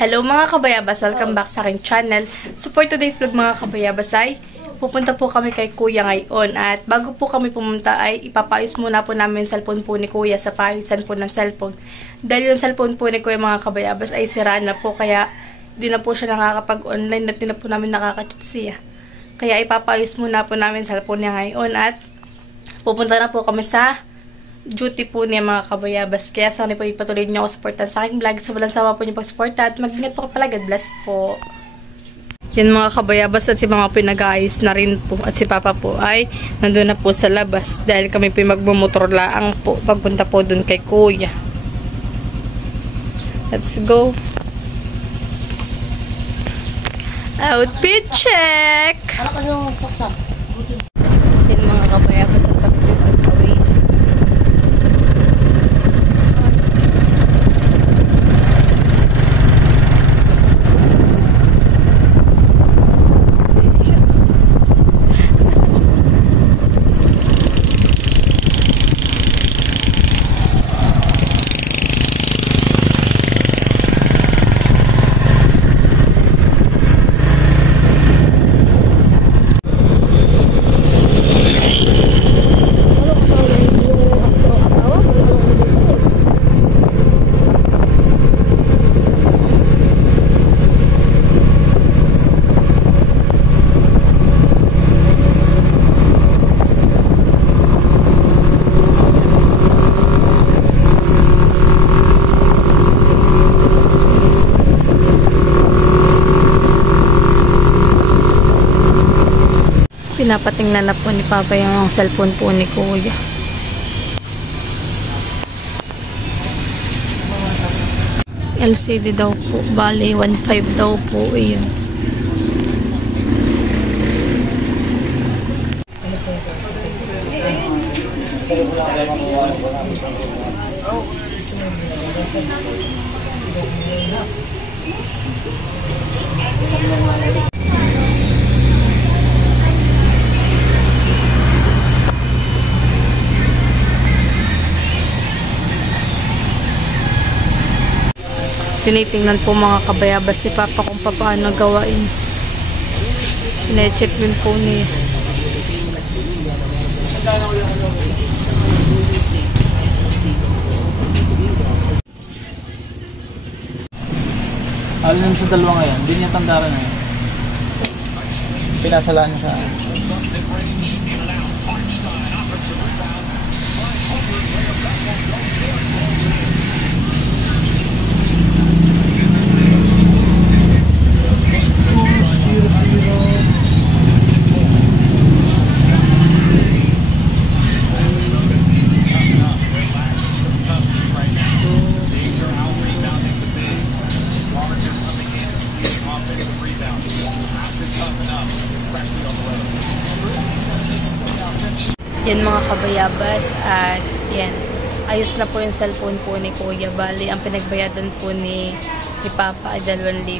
Hello mga kabayabas! Welcome back sa aking channel. So for today's vlog mga kabayabas ay pupunta po kami kay Kuya ngayon. At bago po kami pumunta ay ipapayos muna po namin yung cellphone po ni Kuya sa payosan po ng cellphone. Dahil yung cellphone po ni Kuya mga kabayabas ay sira na po, kaya di na po siya nakakapag-online at di na po namin nakaka-chat siya. Kaya ipapayos muna po namin cellphone niya ngayon at pupunta na po kami sa duty po niya mga kabayabas. Kaya sana po ipatuloy niyo ako supportan sa aking vlog. Sa walang sawa po niyo pag-suporta at mag-ingat po pala. God bless po. Yan mga kabayabas, at si mama po nag-aayos na rin po. At si papa po ay nandun na po sa labas. Dahil kami po magmumotor laang po pagpunta po dun kay Kuya. Let's go. Outfit check! Ano ka yung saksak? Yan mga kabayabas at kami po nag-away. Pinapatingnan na po ni Papa yung cellphone po ni Kuya. LCD daw po. Bali, 1.5 daw po. Ayun. Tinitingnan po mga kabayabas si Papa kung paano gawain. Sine-check din po niya. Alam sa dalawa ngayon, hindi niya tandaran na. Pinasalaan siya. Yan mga kabayabas, at yan, ayos na po yung cellphone po ni Kuya. Bali, ang pinagbayadan po ni Papa ay 2,000.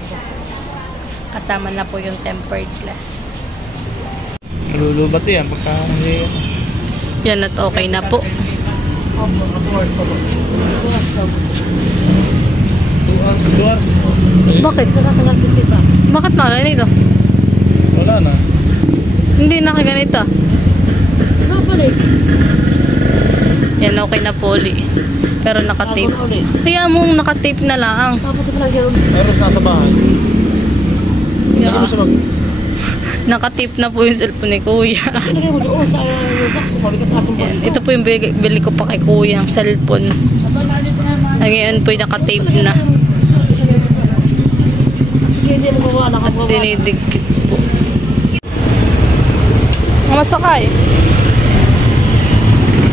Kasama na po yung tempered glass. Malulubat yan pagka hindi. Yan, at okay na po. 2 hours. Bakit? Bakit nakaganito? Wala na. Hindi nakaganito. Yan, okay na po uli. Pero nakatape. Kaya mong nakatape na lang. Meron nasa bahay. Yeah. Nakatape na po yung cellphone ni Kuya. Yan. Ito po yung bili ko pa kay Kuya, ang cellphone. Ngayon po yung nakatape na. At dinidikit po. Masakay.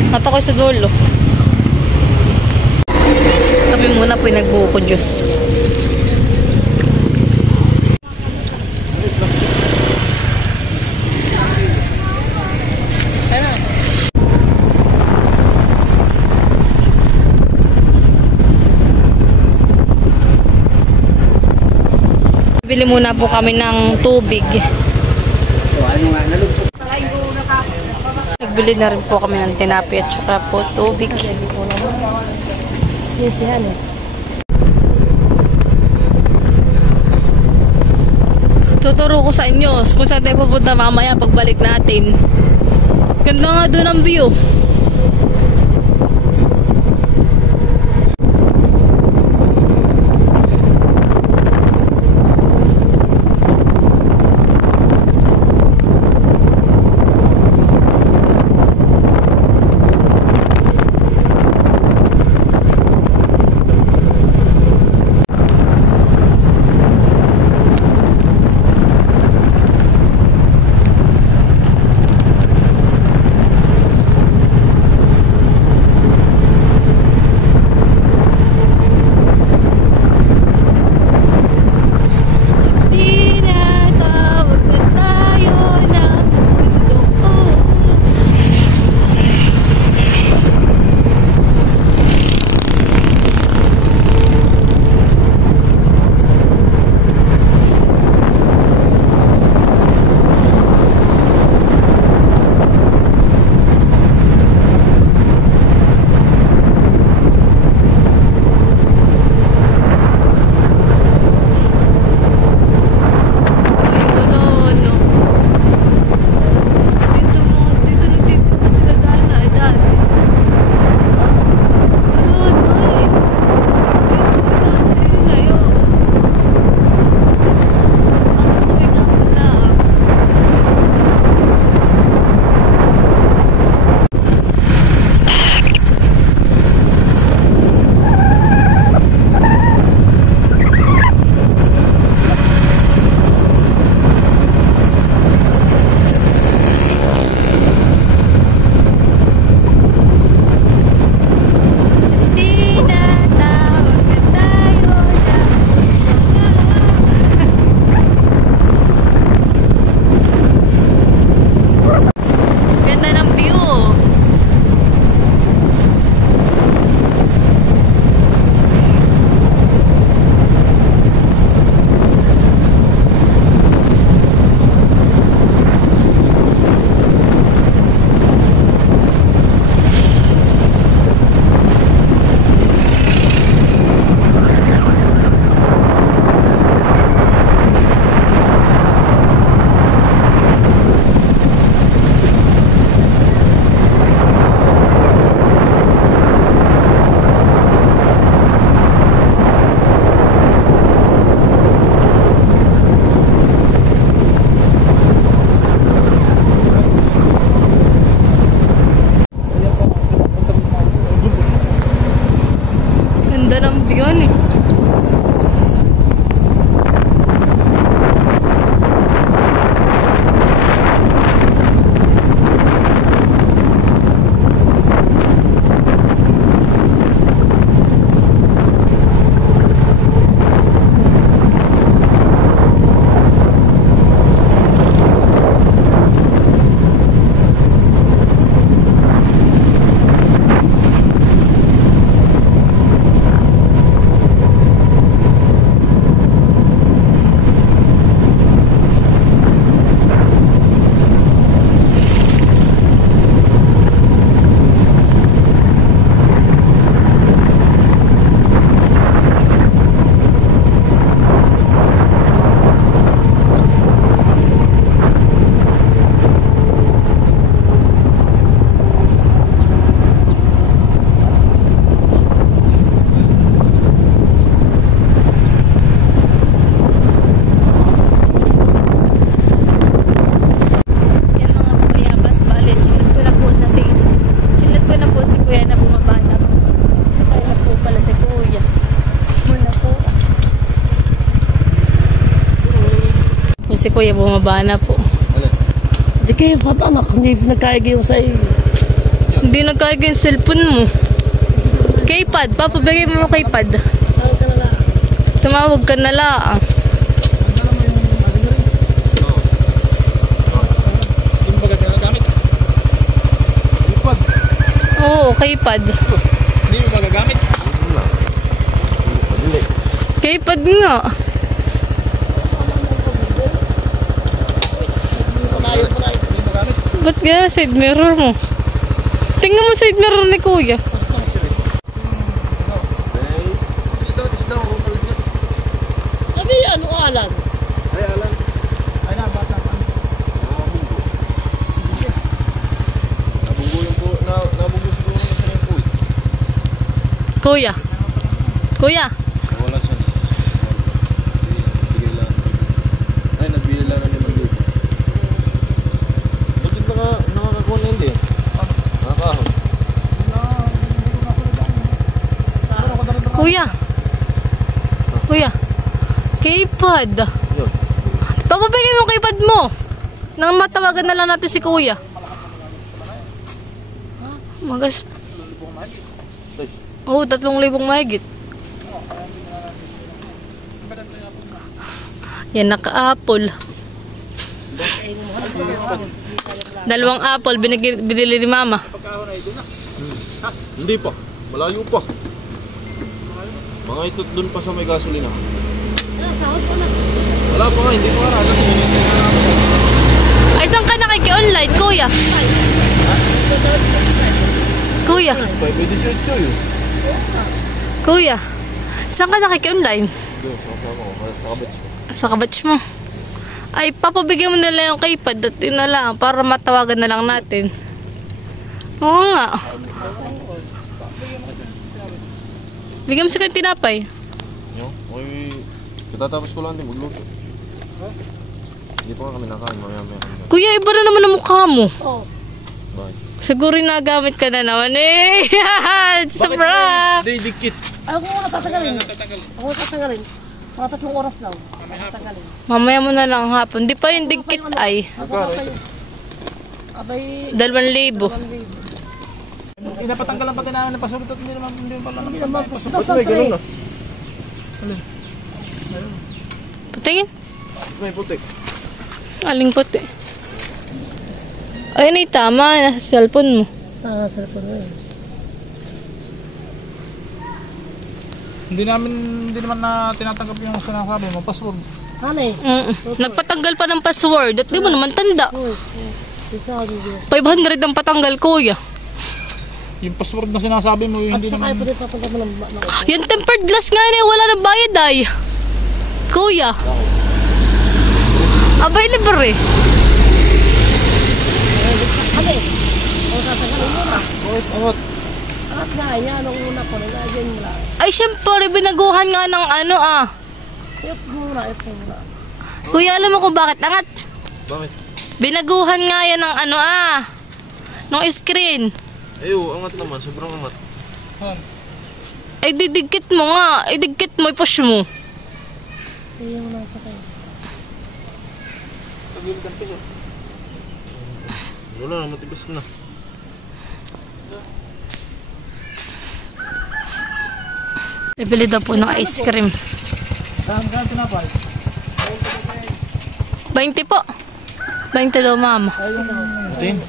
Mata ko sa dulo. Kami muna po yung nagbuko juice. Bili muna po kami ng tubig. Nagbili na rin po kami ng tinapay at saka po tubig. Yes, yan eh. Tuturo ko sa inyo kung saan tayo pupunta mamaya pagbalik natin. Ganda nga doon ang view. Si Kuya bumaba na po. Hindi kayo ba't anak, hindi nagkaigi yung sa iyo. Hindi nagkaigi yung cellphone mo. Keypad, papabigay mo yung keypad. Tumawag ka na lang. Oo, keypad. Hindi mo magagamit? Keypad nga. Ba't gano'n side mirror mo? Tingnan mo side mirror ni Kuya. Sabi ano alan? Ay, alam. Kuya. Kuya. Wala siya. Bigay lang. Ay, nagbigay lang ng 5,000. Bakit nakakakuha na hindi? Nakakahon. Kuya. Kuya. Keypad. Yun. Papabigay mo yung keypad mo. Nang matawagan na lang natin si Kuya. Magas. Oo, 3,000 mahigit. Yan, naka-apple. 2 apple, binili ni Mama. Hindi pa. Malayo pa. Mga ito dun pa sa may gasolina. Wala pa nga, hindi ko alam. Ay, saan ka nakiki-online, Kuya? Kuya, Pwede siya ito yun. Kuya, saan ka nakiki-online? Doon, nakabit. Sa kabatch mo. Ay, papabigyan mo na lang yung keypad at yun na lang, para matawagan na lang natin. Oo nga. Bigyan mo sa kanya tinapay. Yo, oy, katatapos ko lang din magluto. Hindi pa nga kami nakain, mamaya kami. Kuya, iba na naman ang mukha mo. Bye. Siguro nagamit ka na naman eh. Sa prank. Hindi, dikit. Ako muna tatagalin. Ako muna tatagalin. Mga 3 oras lang. Tatagalin. Mamaya mo na lang hapon. Di pa yung digkit ay. Ako pa yun. Abay, 2,000. Pinapatanggal lang pati namin ng pasurot at hindi naman pala hindi naman po. Ba't may ganun na? Patingin. May putik. Aling puti. Ay, na tama. Nasa cellphone mo. Cellphone na yun. Hindi naman na tinatanggap yung sinasabi mo, password. Ano eh? Nagpatanggal pa ng password. At di mo naman tanda. Sasabi ko. 500 ang patanggal, Kuya. Yung password na sinasabi mo, At hindi saka naman... pa rin papunta mo ng Yung tempered glass nga na wala nang bayad ay. Kuya. Abay, libre. Ano eh? Ako tatagalin mo na. Angot. At nga, yan ang una ko. Nilagyan mo lang. Ay, syempre, binaguhan nga ng ano ah. Ip muna, ip muna. Kuya, alam mo kung bakit angat? Bakit? Binaguhan nga yan ng ano ah. Nung screen. Ayo, angat naman, sobrang angat. Ay, didikit mo nga. Ay, didikit mo, i-push mo. Kaya mo lang patay. Wala na, matigas na. Bibili daw po ng ice cream. Saan ka tinapay? 20 po. 20 daw, Mama. Tin.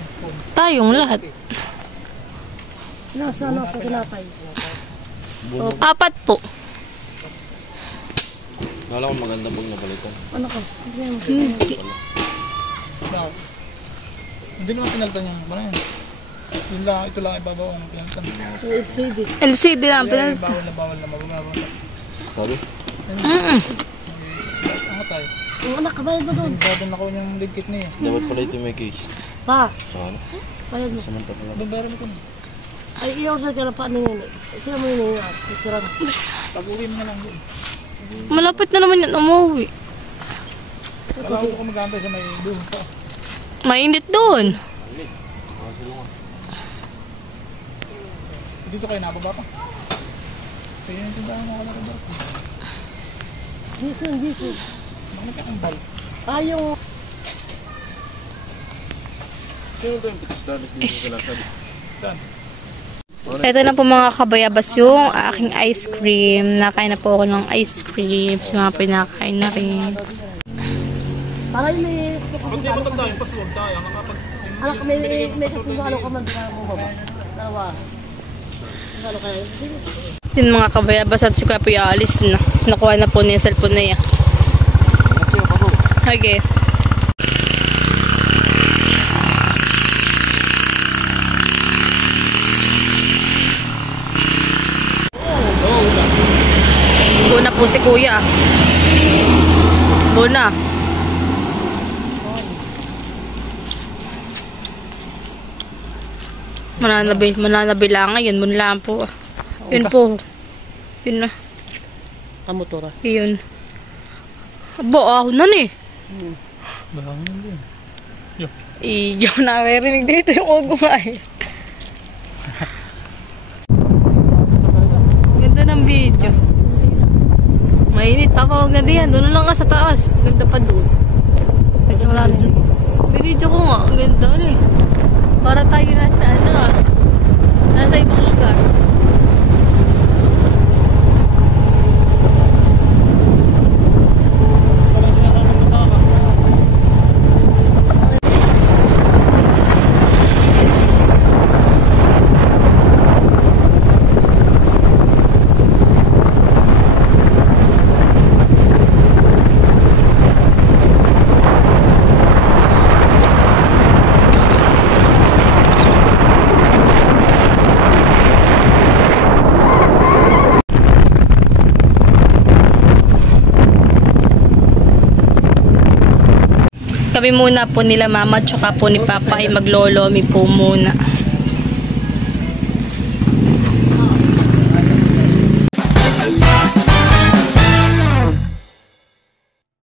Tayong lahat. Nasa ano sa tinapay. 4 po. Kala ko maganda pag nabalitan. Ano ka? Hindi. Hindi naman pinalitan yung ano yan. Yun lang, ito lang ibabaw ang pinalitan. LCD. LCD lang. Pinag- Bawal na mababa. Sabi? Angat tayo. Ang anak, kabayad mo doon. Badan ako yung digkit niya. Dapat pala ito may case. Pa, Saan? bayad mo. Samanta pala. Babayaran mo ito. Ay, i-order ka lang paano yun eh. Sila mo yun yun. Picture na. Pag-uwi mo na lang doon. Malapit na naman yan umuwi. Wala ko mag-aantay sa may doon pa. Mainit doon. Dito kayo nababa pa. Kaya yung tindahan mo wala ka ba? Jason. Bakit ka kang bal? Yung... Sino ito yung pitas dahil hindi ko sabi? Saan? Ito na po mga kabayabas yung aking ice cream. Nakain na po ako ng ice cream. Sa mga pinakain na rin. Para yun may... Pag di matanda yung password tayo, makapag... Anak, may kasumalo ka man. Baka mo baba. Dalawa. Ano kaya? Yun mga kabayabas at si Kuya po alis na. Nakuha na po niya yung cellphone niya. Okay. Una po si Kuya. Una. Mananabi lang ngayon. Muna lang po. Yun po. Yun na. Kamotora. Yun. Abo, ahon na eh. Hindi ko nakarinig dito yung ugo nga eh. Ganda ng video. Mainit ako. Ganda yan. Doon lang ka sa taas. Ganda pa doon. Video ko nga. Ganda ano eh. Para tayo nasa ano ah. Nasa ibang lugar. Kami muna po nila mama tsaka po ni papa ay maglolomi po muna.